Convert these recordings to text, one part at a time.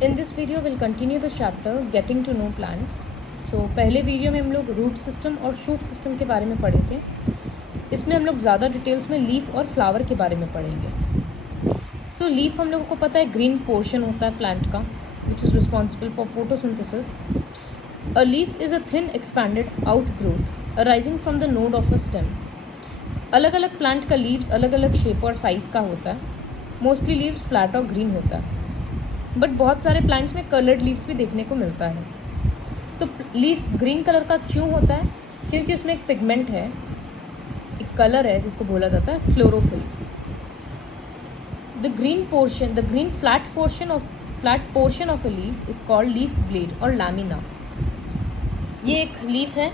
In this video we'll continue the chapter getting to know plants. So पहले video में हम लोग root system और शूट सिस्टम के बारे में पढ़े थे. इसमें हम लोग ज़्यादा डिटेल्स में लीफ और फ्लावर के बारे में पढ़ेंगे. सो लीफ हम लोगों को पता है ग्रीन पोर्शन होता है प्लांट का which is responsible for photosynthesis. A leaf is a thin expanded out growth arising from the node of a stem. अलग अलग प्लांट का लीव्स अलग अलग शेप और साइज़ का होता है. मोस्टली लीव्स फ्लैट और ग्रीन होता है, बट बहुत सारे प्लांट्स में कलर्ड लीव्स भी देखने को मिलता है. तो लीफ ग्रीन कलर का क्यों होता है? क्योंकि उसमें एक पिगमेंट है, एक कलर है जिसको बोला जाता है chlorophyll. The green flat portion of a leaf is called leaf blade और लैमिना. ये एक लीफ है,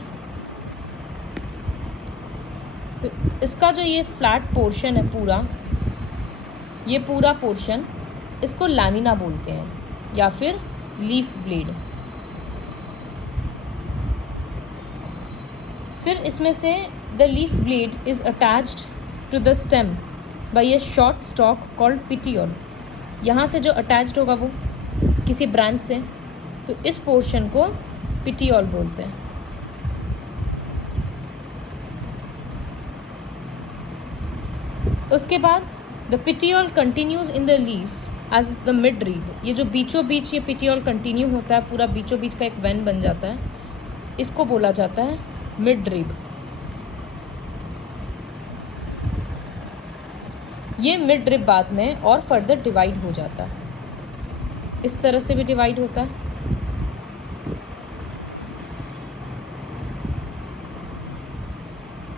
तो इसका जो ये फ्लैट पोर्शन है पूरा पोर्शन इसको लैमिना बोलते हैं या फिर लीफ ब्लेड. फिर इसमें से the leaf blade is attached to the stem by a short stalk called petiole. यहाँ से जो अटैच्ड होगा वो किसी ब्रांच से, तो इस पोर्शन को पिटियोल बोलते हैं. उसके बाद the petiole continues in the leaf as the mid rib. ये जो बीचों बीच ये पिटियोल कंटिन्यू होता है, पूरा बीचों बीच का एक वेन बन जाता है, इसको बोला जाता है मिड रिब. ये मिड रिब बाद में और फर्दर डिवाइड हो जाता है. इस तरह से भी डिवाइड होता है.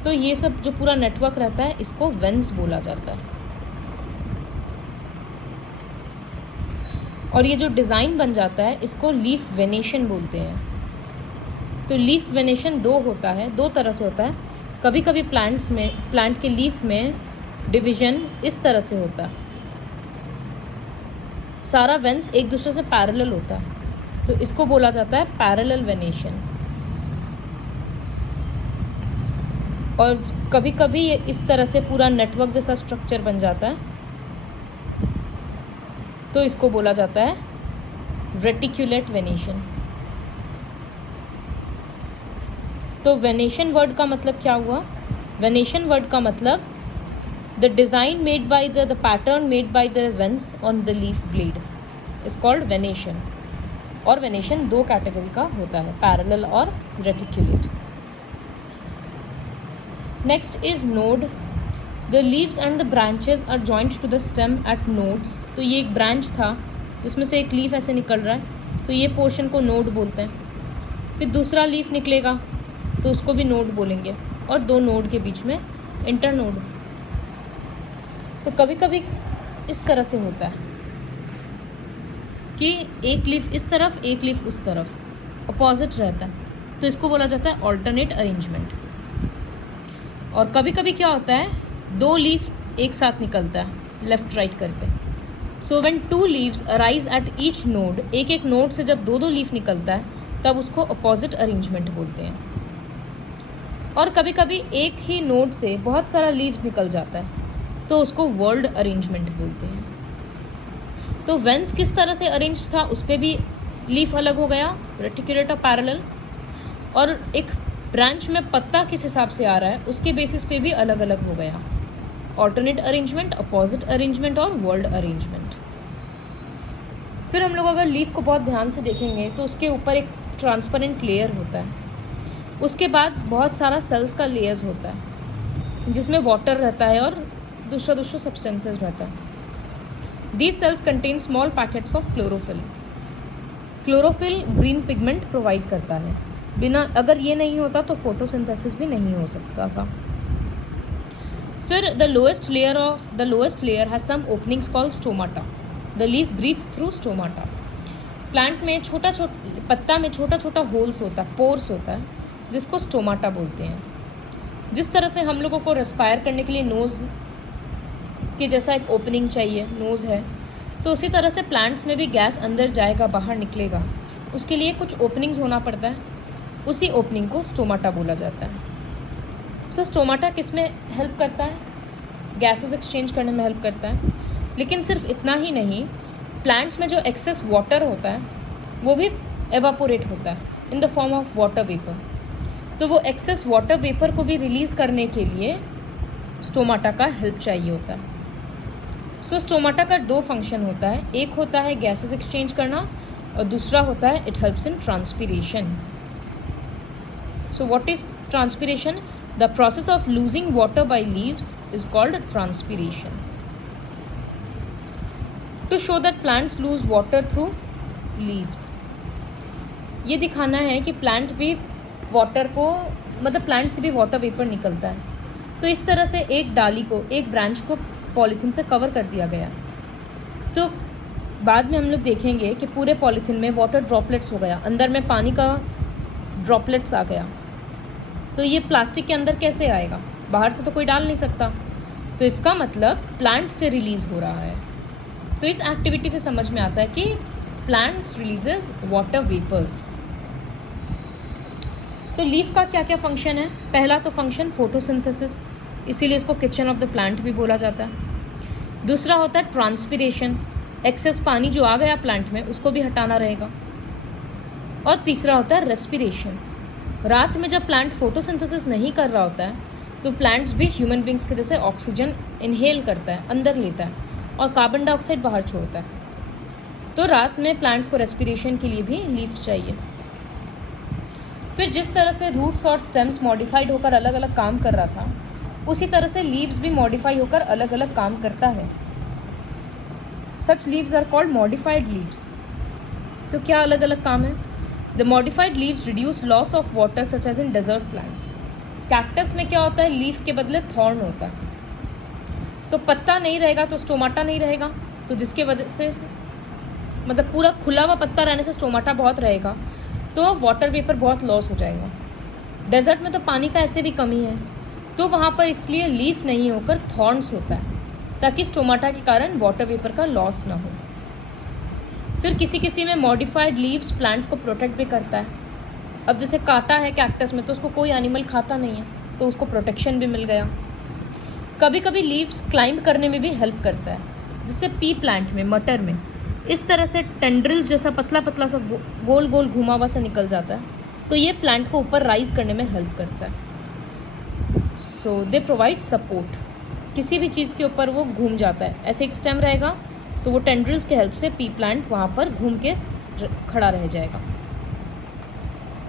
तो ये सब जो पूरा नेटवर्क रहता है इसको वेन्स बोला जाता है. और ये जो डिज़ाइन बन जाता है इसको लीफ वेनेशन बोलते हैं. तो लीफ वेनेशन दो तरह से होता है. कभी कभी प्लांट के लीफ में डिवीजन इस तरह से होता है, सारा वेन्स एक दूसरे से पैरेलल होता है, तो इसको बोला जाता है पैरेलल वेनेशन. और कभी कभी ये इस तरह से पूरा नेटवर्क जैसा स्ट्रक्चर बन जाता है, तो इसको बोला जाता है रेटिक्यूलेट वेनेशन. तो वेनेशन वर्ड का मतलब क्या हुआ? वेनेशन वर्ड का मतलब the design made by the pattern made by the veins on the leaf blade is called venation. और वेनेशन दो कैटेगरी का होता है, पैरेलल और reticulate. Next is node. The leaves and the branches are joint to the stem at nodes. तो ये एक branch था जिसमें से एक लीफ ऐसे निकल रहा है, तो ये पोर्शन को नोड बोलते हैं. फिर दूसरा लीफ निकलेगा तो उसको भी नोड बोलेंगे, और दो नोड के बीच में इंटरनोड. तो कभी कभी इस तरह से होता है कि एक लीफ इस तरफ एक लीफ उस तरफ अपोजिट रहता है, तो इसको बोला जाता है ऑल्टरनेट अरेंजमेंट. और कभी कभी क्या होता है, दो लीफ एक साथ निकलता है लेफ्ट राइट करके. So when two leaves arise at each node, एक एक नोड से जब दो लीफ निकलता है तब उसको अपोजिट अरेंजमेंट बोलते हैं. और कभी कभी एक ही नोड से बहुत सारा लीव्स निकल जाता है, तो उसको वर्ल्ड अरेंजमेंट बोलते हैं. तो वेन्स किस तरह से अरेंज था उस पर भी लीफ अलग हो गया, रेटिक्यूलेट और पैरेलल. और एक ब्रांच में पत्ता किस हिसाब से आ रहा है उसके बेसिस पे भी अलग अलग हो गया, ऑल्टरनेट अरेंजमेंट, अपोजिट अरेंजमेंट और वर्ल्ड अरेंजमेंट. फिर हम लोग अगर लीफ को बहुत ध्यान से देखेंगे तो उसके ऊपर एक ट्रांसपेरेंट लेयर होता है. उसके बाद बहुत सारा सेल्स का लेयर्स होता है जिसमें वाटर रहता है और दूसरा सब्सटेंसेस रहता है. These cells contain small packets of chlorophyll. Chlorophyll green pigment provide करता है. अगर ये नहीं होता तो फोटोसिंथेसिस भी नहीं हो सकता था. फिर the lowest layer has some openings called stomata. The leaf breathes through stomata. Plant में पत्ता में छोटा छोटा होल्स होता है, पोर्स होता है, जिसको स्टोमाटा बोलते हैं. जिस तरह से हम लोगों को रेस्पायर करने के लिए नोज़ के जैसा एक ओपनिंग चाहिए, नोज़ है, तो उसी तरह से प्लांट्स में भी गैस अंदर जाएगा बाहर निकलेगा, उसके लिए कुछ ओपनिंग्स होना पड़ता है. उसी ओपनिंग को स्टोमाटा बोला जाता है. सो स्टोमाटा किस में हेल्प करता है? गैसेस एक्सचेंज करने में हेल्प करता है. लेकिन सिर्फ इतना ही नहीं, प्लांट्स में जो एक्सेस वाटर होता है वो भी एवापोरेट होता है in the form of water vapour. तो वो एक्सेस वाटर वेपर को भी रिलीज करने के लिए स्टोमाटा का हेल्प चाहिए होता है। सो स्टोमाटा का दो फंक्शन होता है, एक होता है गैसेस एक्सचेंज करना और दूसरा होता है it helps in transpiration. So what is transpiration? The process of losing water by leaves is called transpiration. To show that plants lose water through leaves, ये दिखाना है कि प्लांट भी वाटर को, मतलब प्लांट से भी वाटर वेपर निकलता है। तो इस तरह से एक डाली को, एक ब्रांच को पॉलीथीन से कवर कर दिया गया। तो बाद में हम लोग देखेंगे कि पूरे पॉलीथीन में वाटर ड्रॉपलेट्स हो गया, अंदर में पानी का ड्रॉपलेट्स आ गया। तो ये प्लास्टिक के अंदर कैसे आएगा? बाहर से तो कोई डाल नहीं सकता। तो इसका मतलब प्लांट से रिलीज हो रहा है। तो इस एक्टिविटी से समझ में आता है कि प्लांट्स रिलीजेस वाटर वेपर्स। तो लीफ का क्या क्या फंक्शन है? पहला तो फंक्शन फोटोसिंथेसिस, इसीलिए इसको किचन ऑफ द प्लांट भी बोला जाता है। दूसरा होता है ट्रांसपीरेशन, एक्सेस पानी जो आ गया प्लांट में उसको भी हटाना रहेगा। और तीसरा होता है रेस्पिरेशन। रात में जब प्लांट फोटोसिंथेसिस नहीं कर रहा होता है तो प्लांट्स भी ह्यूमन बींग्स के जैसे ऑक्सीजन इनहेल करता है, अंदर लेता है, और कार्बन डाइऑक्साइड बाहर छोड़ता है। तो रात में प्लांट्स को रेस्पिरेशन के लिए भी लीफ चाहिए। फिर जिस तरह से रूट्स और स्टेम्स मॉडिफाइड होकर अलग अलग काम कर रहा था, उसी तरह से लीव्स भी मॉडिफाई होकर अलग अलग काम करता है। Such leaves are called modified leaves. तो क्या अलग अलग काम है? The modified leaves reduce loss of water such as in desert plants. Cactus में क्या होता है? लीफ के बदले थॉर्न होता है। तो पत्ता नहीं रहेगा तो स्टोमाटा नहीं रहेगा, तो जिसके वजह से मतलब पूरा खुला हुआ पत्ता रहने से स्टोमाटा बहुत रहेगा, तो वाटर वेपर बहुत लॉस हो जाएगा। डेजर्ट में तो पानी का ऐसे भी कमी है, तो वहाँ पर इसलिए लीफ नहीं होकर थॉर्न्स होता है, ताकि स्टोमाटा के कारण वाटर वेपर का लॉस ना हो। फिर किसी किसी में मॉडिफाइड लीव्स प्लांट्स को प्रोटेक्ट भी करता है। अब जैसे कांटा है कैक्टस में, तो उसको कोई एनिमल खाता नहीं है, तो उसको प्रोटेक्शन भी मिल गया। कभी कभी लीव्स क्लाइंब करने में भी हेल्प करता है, जैसे पी प्लांट में, मटर में इस तरह से टेंड्रिल्स जैसा पतला पतला सा गोल गोल घुमा हुआ सा निकल जाता है, तो ये प्लांट को ऊपर राइज करने में हेल्प करता है। सो दे प्रोवाइड सपोर्ट, किसी भी चीज़ के ऊपर वो घूम जाता है। ऐसे एक स्टेम रहेगा तो वो टेंड्रिल्स के हेल्प से पी प्लांट वहाँ पर घूम के खड़ा रह जाएगा।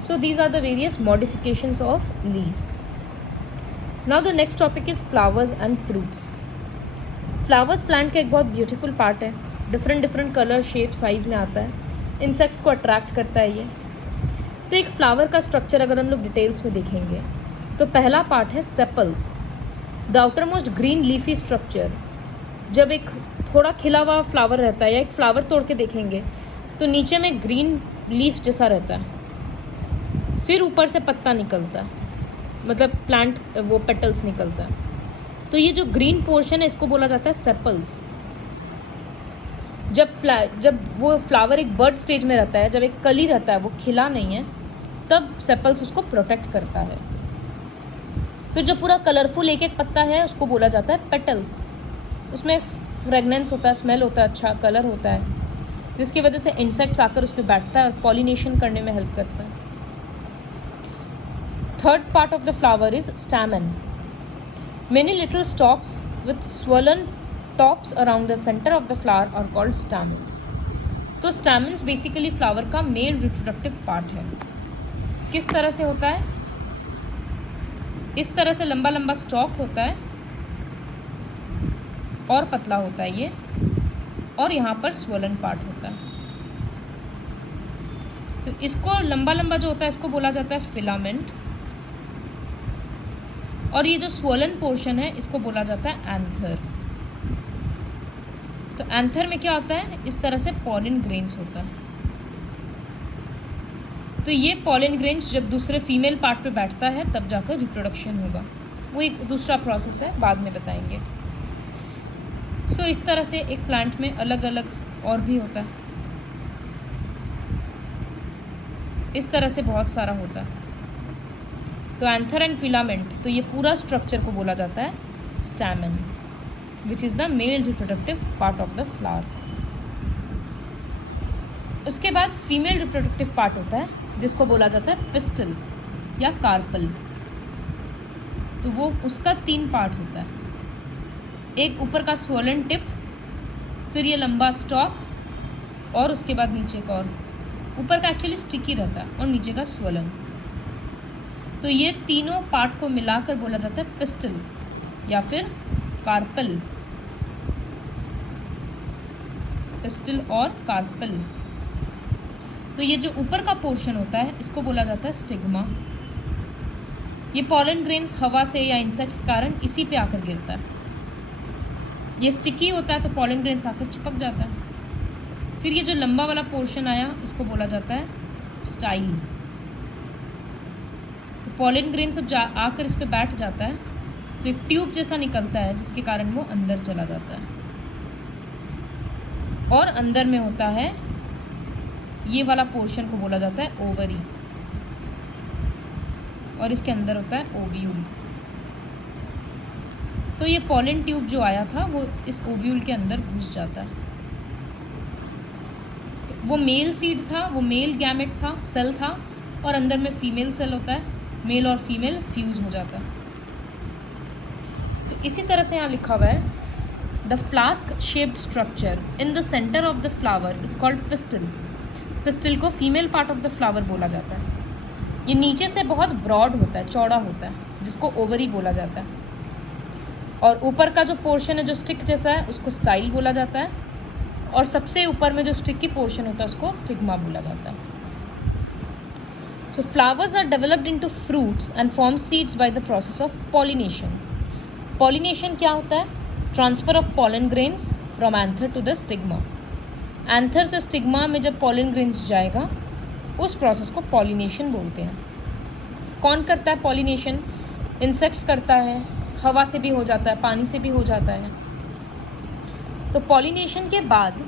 So these are the various modifications of leaves. Now the next topic is flowers and fruits. Flowers plant का एक बहुत ब्यूटीफुल पार्ट है, different different colour, shape, size में आता है, इंसेक्ट्स को अट्रैक्ट करता है ये। तो एक फ्लावर का स्ट्रक्चर अगर हम लोग डिटेल्स में देखेंगे तो पहला पार्ट है sepals, the outer most green leafy structure. जब एक थोड़ा खिला हुआ फ्लावर रहता है या एक फ्लावर तोड़ के देखेंगे तो नीचे में ग्रीन लीफ जैसा रहता है, फिर ऊपर से पत्ता निकलता है, मतलब प्लांट वो पेटल्स निकलता है। तो ये जो ग्रीन पोर्शन है इसको बोला जाता है सेपल्स। जब वो फ्लावर एक बर्ड स्टेज में रहता है, जब एक कली रहता है, वो खिला नहीं है, तब सेपल्स उसको प्रोटेक्ट करता है। फिर जो पूरा कलरफुल एक एक पत्ता है उसको बोला जाता है पेटल्स। उसमें फ्रेगनेंस होता है, स्मेल होता है, अच्छा कलर होता है, जिसकी वजह से इंसेक्ट्स आकर उस पर बैठता है और पॉलिनेशन करने में हेल्प करता है। Third part of the flower is stamen. Many little stocks with swollen tops around the center of the flower are called stamens. तो stamens बेसिकली फ्लावर का मेल रिप्रोडक्टिव पार्ट है। किस तरह से होता है? इस तरह से लंबा लंबा स्टॉक होता है और पतला होता है ये, और यहाँ पर स्वोलन पार्ट होता है। तो इसको लंबा लंबा जो होता है इसको बोला जाता है फिलामेंट, और ये जो स्वोलन पोर्शन है इसको बोला जाता है एंथर। तो एंथर में क्या होता है? इस तरह से पॉलिन ग्रेन्स होता है। तो ये पॉलिन ग्रेन्स जब दूसरे फीमेल पार्ट पे बैठता है तब जाकर रिप्रोडक्शन होगा, वो एक दूसरा प्रोसेस है, बाद में बताएंगे। सो इस तरह से एक प्लांट में अलग अलग और भी होता है, इस तरह से बहुत सारा होता है। तो एंथर एंड फिलामेंट, तो ये पूरा स्ट्रक्चर को बोला जाता है stamen, which is the male reproductive part of the flower. उसके बाद फीमेल रिप्रोडक्टिव पार्ट होता है जिसको बोला जाता है पिस्टल या कार्पल। तो वो उसका 3 पार्ट होता है, एक ऊपर का स्वोलन टिप, फिर ये लंबा स्टॉक और उसके बाद नीचे का, और ऊपर का एक्चुअली स्टिकी रहता है और नीचे का स्वोलन। तो ये तीनों पार्ट को मिलाकर बोला जाता है पिस्टल या फिर कार्पल, पिस्टल और कार्पल। तो ये जो ऊपर का पोर्शन होता है इसको बोला जाता है स्टिग्मा। ये पॉलन ग्रेन्स हवा से या इंसेक्ट के कारण इसी पे आकर गिरता है। ये स्टिकी होता है तो पॉलन ग्रेन्स आकर चिपक जाता है। फिर ये जो लंबा वाला पोर्शन आया इसको बोला जाता है स्टाइल। तो पॉलन ग्रेन सब आकर इस पे बैठ जाता है तो एक ट्यूब जैसा निकलता है जिसके कारण वो अंदर चला जाता है, और अंदर में होता है ये वाला पोर्शन को बोला जाता है ओवरी, और इसके अंदर होता है ओव्यूल। तो ये पॉलन ट्यूब जो आया था वो इस ओव्यूल के अंदर घुस जाता है। तो वो मेल सीड था, वो मेल गैमेट था, सेल था, और अंदर में फीमेल सेल होता है, मेल और फीमेल फ्यूज हो जाता है। तो इसी तरह से यहाँ लिखा हुआ है the flask shaped structure in the centre of the flower is called pistil. Pistil को female part of the flower बोला जाता है। ये नीचे से बहुत ब्रॉड होता है, चौड़ा होता है, जिसको ओवरी बोला जाता है, और ऊपर का जो पोर्शन है जो स्टिक जैसा है उसको स्टाइल बोला जाता है, और सबसे ऊपर में जो स्टिकी पोर्शन होता है उसको स्टिग्मा बोला जाता है। So flowers are developed into fruits and form seeds by the process of pollination. Pollination क्या होता है? Transfer of pollen grains from anther to the stigma. Anther से स्टिग्मा में जब पॉलन ग्रेन्स जाएगा उस प्रोसेस को पॉलिनेशन बोलते हैं। कौन करता है पॉलिनेशन? इंसेक्ट्स करता है, हवा से भी हो जाता है, पानी से भी हो जाता है। तो पॉलिनेशन के बाद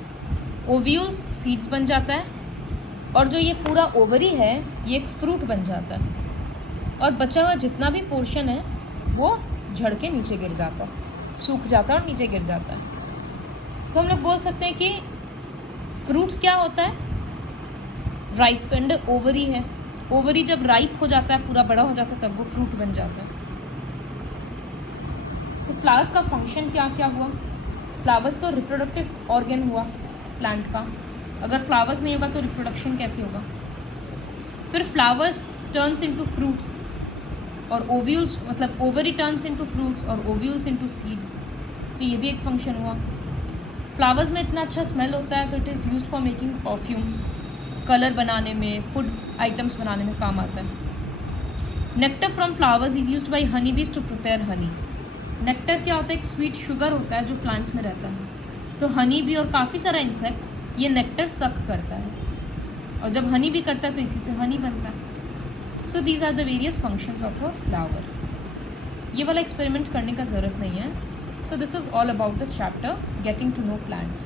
ओव्यूल्स सीड्स बन जाता है, और जो ये पूरा ओवरी है ये एक फ्रूट बन जाता है, और बचा हुआ जितना भी पोर्शन है वो झड़ के नीचे गिर जाता है, सूख जाता है और नीचे गिर जाता है। तो हम लोग बोल सकते हैं कि फ्रूट्स क्या होता है? राइपेंड ओवरी है। ओवरी जब राइप हो जाता है, पूरा बड़ा हो जाता है, तब वो फ्रूट बन जाता है। तो फ्लावर्स का फंक्शन क्या क्या हुआ? फ्लावर्स तो रिप्रोडक्टिव ऑर्गन हुआ प्लांट का। अगर फ्लावर्स नहीं होगा तो रिप्रोडक्शन कैसे होगा? फिर फ्लावर्स टर्न्स इनटू फ्रूट्स, और ओव्यूल्स मतलब ओवरी टर्न्स इनटू फ्रूट्स और ओव्यूल्स इनटू सीड्स। तो ये भी एक फंक्शन हुआ। फ्लावर्स में इतना अच्छा स्मेल होता है तो it is used for making perfumes, colour बनाने में, फूड आइटम्स बनाने में काम आता है। Nectar from flowers is used by Honey बीज टू प्रिपेयर हनी। नेक्टर क्या होता है? एक स्वीट शुगर होता है जो प्लांट्स में रहता है। तो हनी बी और काफ़ी सारा इंसेक्ट्स ये नेक्टर सक करता है, और जब हनी भी करता है तो इसी से हनी बनता है। So these are the various functions of a flower. ये वाला एक्सपेरिमेंट करने का ज़रूरत नहीं है। So this is all about the chapter getting to know plants.